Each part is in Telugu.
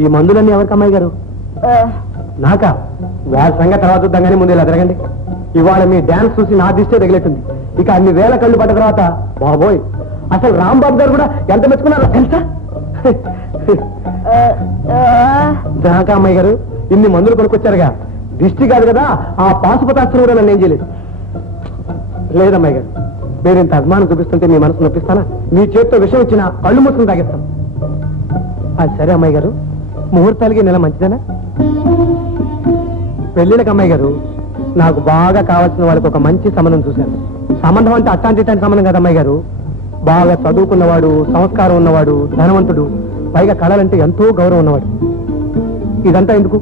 ఈ మందులన్నీ ఎవరికి అమ్మాయి గారు? నాకా? వారి సంగతి తర్వాత చూద్దాం, ముందు ఇలా తిరగండి. ఇవాళ మీ డాన్స్ చూసి నా దిష్టే తగిలేట్టుంది. ఇక అన్ని వేల కళ్ళు పడ్డ తర్వాత బాబోయ్, అసలు రాంబాబు గారు కూడా ఎంత మెచ్చుకున్నారో తెలుసా? నాకా అమ్మాయి గారు, ఇన్ని మందులు కొనుక్కొచ్చారుగా, దిష్టి కాదు కదా, ఆ పాశుపతాస్త్రం కూడా నన్ను ఏం చేయలేదు. లేదమ్మాయి గారు, మీరు ఇంత అభిమానం చూపిస్తుంటే మీ మనసు నొప్పిస్తానా? మీ చేతితో విషయం ఇచ్చిన కళ్ళు మూసుకుని తాగిస్తాను. అది సరే అమ్మాయి గారు, ముహూర్తాలకి నెల మంచిదేనా? పెళ్ళిళ్ళకి అమ్మాయి గారు, నాకు బాగా కావాల్సిన వాళ్ళకి ఒక మంచి సంబంధం చూశాను. సంబంధం అంటే అట్లాంటి సంబంధం కదా అమ్మాయి గారు, బాగా చదువుకున్నవాడు, సంస్కారం ఉన్నవాడు, ధనవంతుడు, పైగా కళలంటే ఎంతో గౌరవం ఉన్నవాడు. ఇదంతా ఎందుకు,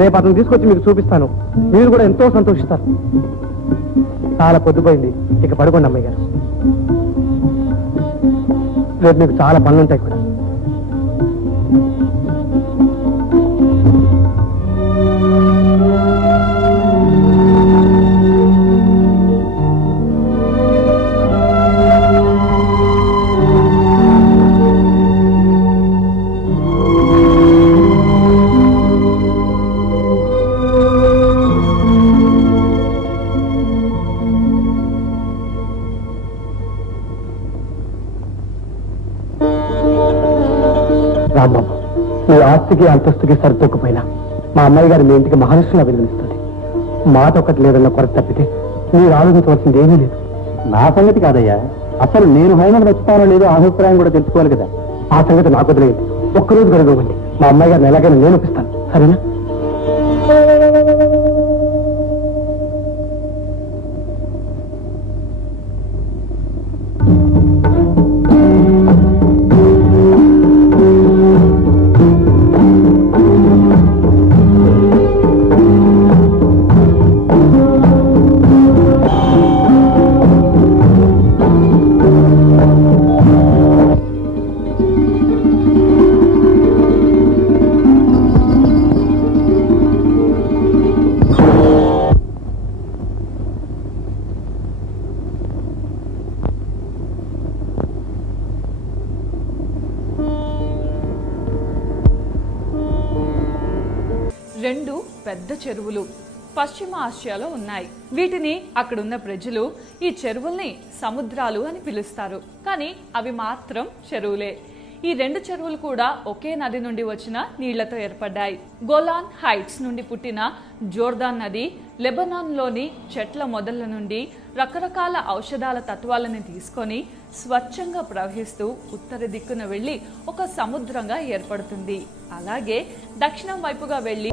రేపు అతను తీసుకొచ్చి మీకు చూపిస్తాను, మీరు కూడా ఎంతో సంతోషిస్తారు. చాలా పొద్దుపోయింది, ఇక పడుకోండి అమ్మాయి గారు. రేపు మీకు చాలా పనులు ఉంటాయి కూడా. రాంబాబు, మీ ఆస్తికి అంతస్తుకి సరితూకపోయినా మా అమ్మాయి గారు మీ ఇంటికి మహర్షిలా విలువనిస్తుంది. మాట ఒకటి లేదన్న కొరత తప్పితే మీరు ఆలోచించవలసింది ఏమీ లేదు. నా సంగతి కాదయ్యా, అసలు నేను హైమను వచ్చుతానో లేదో అభిప్రాయం కూడా తెలుసుకోవాలి కదా. ఆ సంగతి నాకు వదిలేయండి, ఒక్కరోజు గడవండి. మా అమ్మాయి గారిని ఎలాగైనా నేను ఒప్పిస్తాను, సరేనా? రెండు పెద్ద చెరువులు పశ్చిమ ఆసియాలో ఉన్నాయి. వీటిని అక్కడున్న ప్రజలు ఈ చెరువుల్ని సముద్రాలు అని పిలుస్తారు. కానీ అవి మాత్రం చెరువులే. ఈ రెండు చెరువులు కూడా ఒకే నది నుండి వచ్చిన నీళ్లతో ఏర్పడ్డాయి. గోలాన్ హైట్స్ నుండి పుట్టిన జోర్దాన్ నది లెబనాన్లోని చెట్ల మొదళ్ల నుండి రకరకాల ఔషధాల తత్వాలను తీసుకొని స్వచ్ఛంగా ప్రవహిస్తూ ఉత్తర దిక్కున వెళ్లి ఒక సముద్రంగా ఏర్పడుతుంది. అలాగే దక్షిణం వైపుగా వెళ్లి